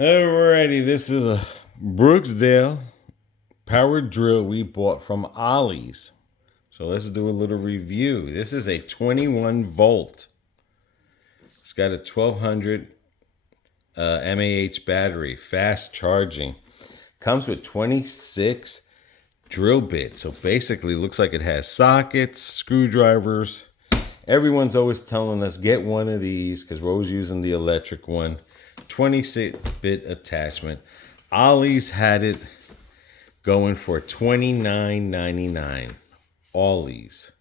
Alrighty, this is a Brookstone Power Drill we bought from Ollie's. So let's do a little review. This is a 21 volt. It's got a 1200 mAh battery, fast charging. Comes with 26 drill bits. So basically looks like it has sockets, screwdrivers. Everyone's always telling us get one of these because we're always using the electric one. 26-bit attachment. Ollie's had it going for $29.99. Ollie's.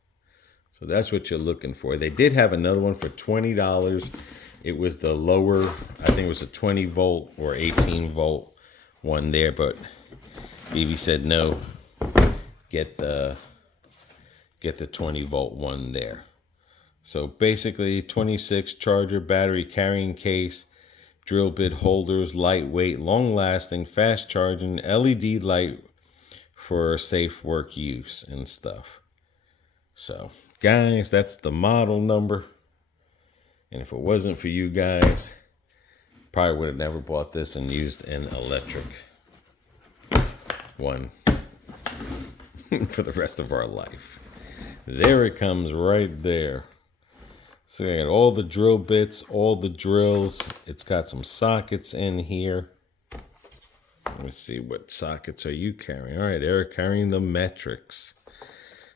So that's what you're looking for. They did have another one for $20. It was the lower, I think it was a 20 volt or 18 volt one there, but Evie said no. Get the 20 volt one there. So basically 26 charger, battery carrying case, drill bit holders, lightweight, long-lasting, fast charging, LED light for safe work use and stuff. So guys, that's the model number. And if it wasn't for you guys, probably would have never bought this and used an electric one for the rest of our life. There it comes right there. So I got all the drill bits, all the drills. It's got some sockets in here. Let me see, what sockets are you carrying? All right, Eric carrying the metrics.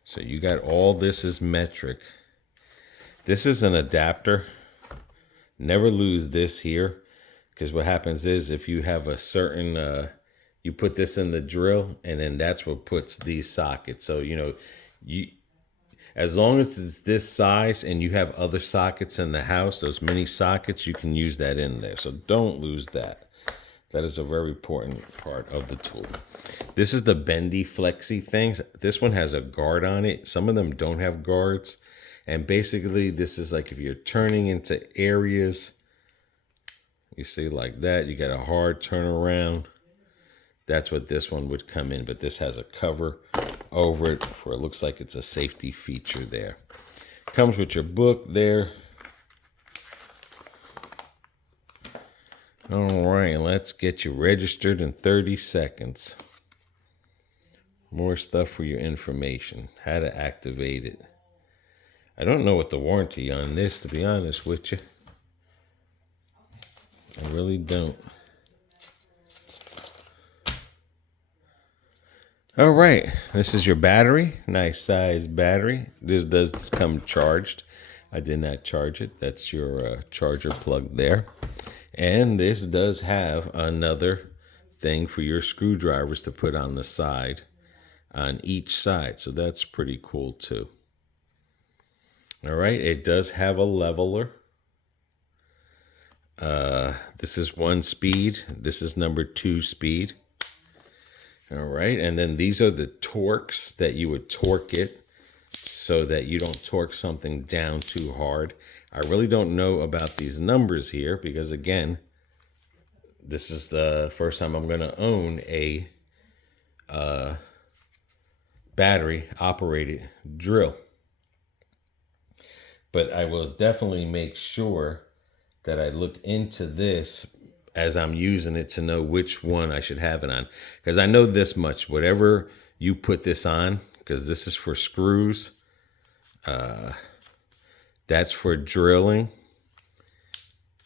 So you got all this is metric. This is an adapter. Never lose this here, because what happens is if you have a certain, you put this in the drill, and then that's what puts these sockets. So, as long as it's this size and you have other sockets in the house, those mini sockets, you can use that in there. So don't lose that. That is a very important part of the tool. This is the bendy flexi things. This one has a guard on it. Some of them don't have guards. And basically this is like if you're turning into areas, you see like that, you got a hard turnaround. That's what this one would come in, but this has a cover over it for it looks like it's a safety feature there. Comes with your book there. All right, let's get you registered in 30 seconds. More stuff for your information. How to activate it. I don't know what the warranty on this, to be honest with you. I really don't. All right, this is your battery. Nice size battery. This does come charged. I did not charge it. That's your charger plug there. And this does have another thing for your screwdrivers to put on the side, on each side. So that's pretty cool too. All right, it does have a leveler. This is 1 speed. This is number 2 speed. All right, and then these are the torques that you would torque it so that you don't torque something down too hard. I really don't know about these numbers here because, again, this is the first time I'm going to own a battery-operated drill. But I will definitely make sure that I look into this as I'm using it to know which one I should have it on. Because I know this much, whatever you put this on, because this is for screws, that's for drilling.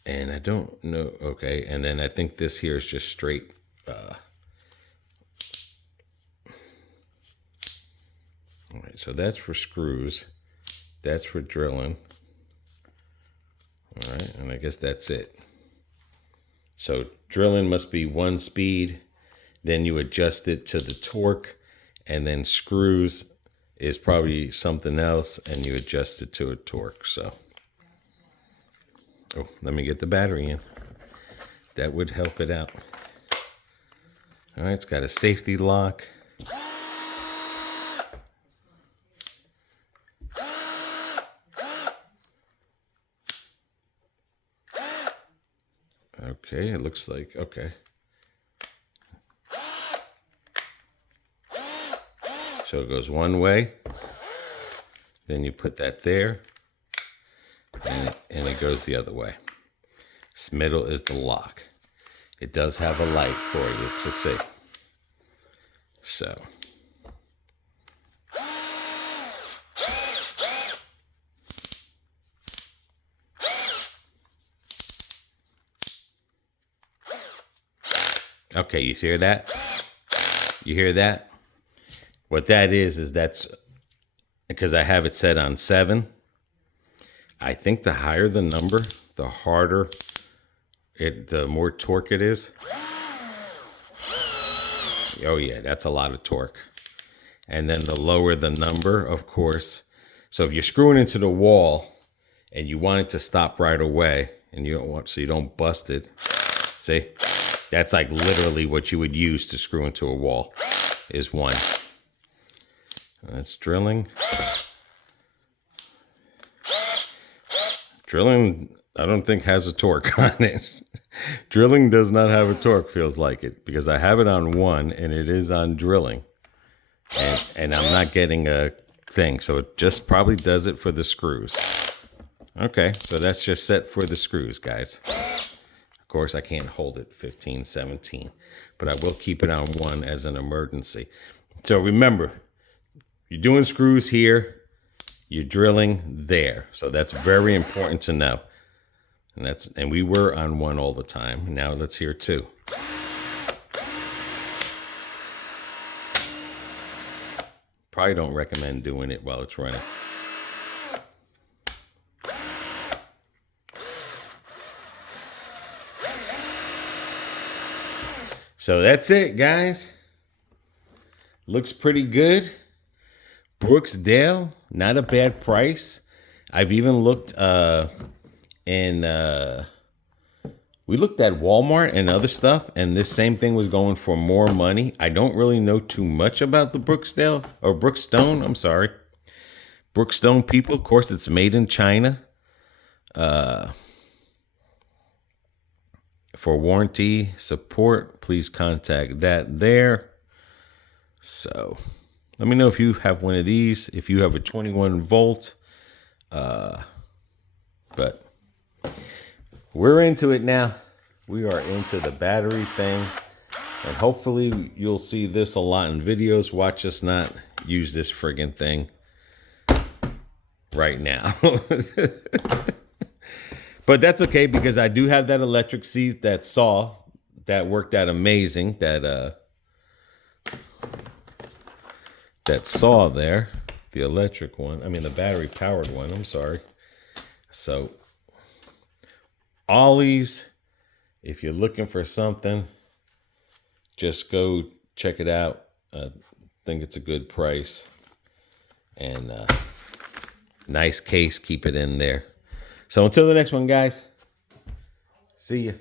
And I don't know, okay. And then I think this here is just straight. All right, so that's for screws. That's for drilling. All right, and I guess that's it. So drilling must be 1 speed, then you adjust it to the torque, and then screws is probably something else, and you adjust it to a torque. So, oh, let me get the battery in. That would help it out. All right, it's got a safety lock. Okay, it looks like, okay. So it goes one way, then you put that there, and it goes the other way. This middle is the lock. it does have a light for you to see. So. Okay, you hear that? You hear that? What that is that's because I have it set on 7. I think the higher the number, the harder the more torque it is. Oh yeah, that's a lot of torque. And then the lower the number, of course. So if you're screwing into the wall and you want it to stop right away and you don't want, so you don't bust it, see? That's like literally what you would use to screw into a wall is 1. That's drilling. Drilling, I don't think has a torque on it. Drilling does not have a torque, feels like it, because I have it on 1 and it is on drilling. And I'm not getting a thing, so it just probably does it for the screws. Okay, so that's just set for the screws, guys. Of course, I can't hold it 15, 17, but I will keep it on 1 as an emergency. So remember, you're doing screws here, you're drilling there. So that's very important to know. And we were on 1 all the time. Now let's hear 2. Probably don't recommend doing it while it's running. So that's it, guys. Looks pretty good. Brookstone, not a bad price. I've even looked we looked at Walmart and other stuff, and this same thing was going for more money. I don't really know too much about the Brookstone, I'm sorry. Brookstone people, of course, it's made in China. For warranty support, please contact that there. So let me know if you have one of these, if you have a 21 volt. But we're into it now. We are into the battery thing. And hopefully you'll see this a lot in videos. Watch us not use this friggin' thing right now. But that's okay, because I do have that electric that saw that worked out amazing. That saw there, the electric one. I mean, the battery powered one. I'm sorry. So Ollie's, if you're looking for something, just go check it out. I think it's a good price and nice case. Keep it in there. So until the next one, guys, see ya.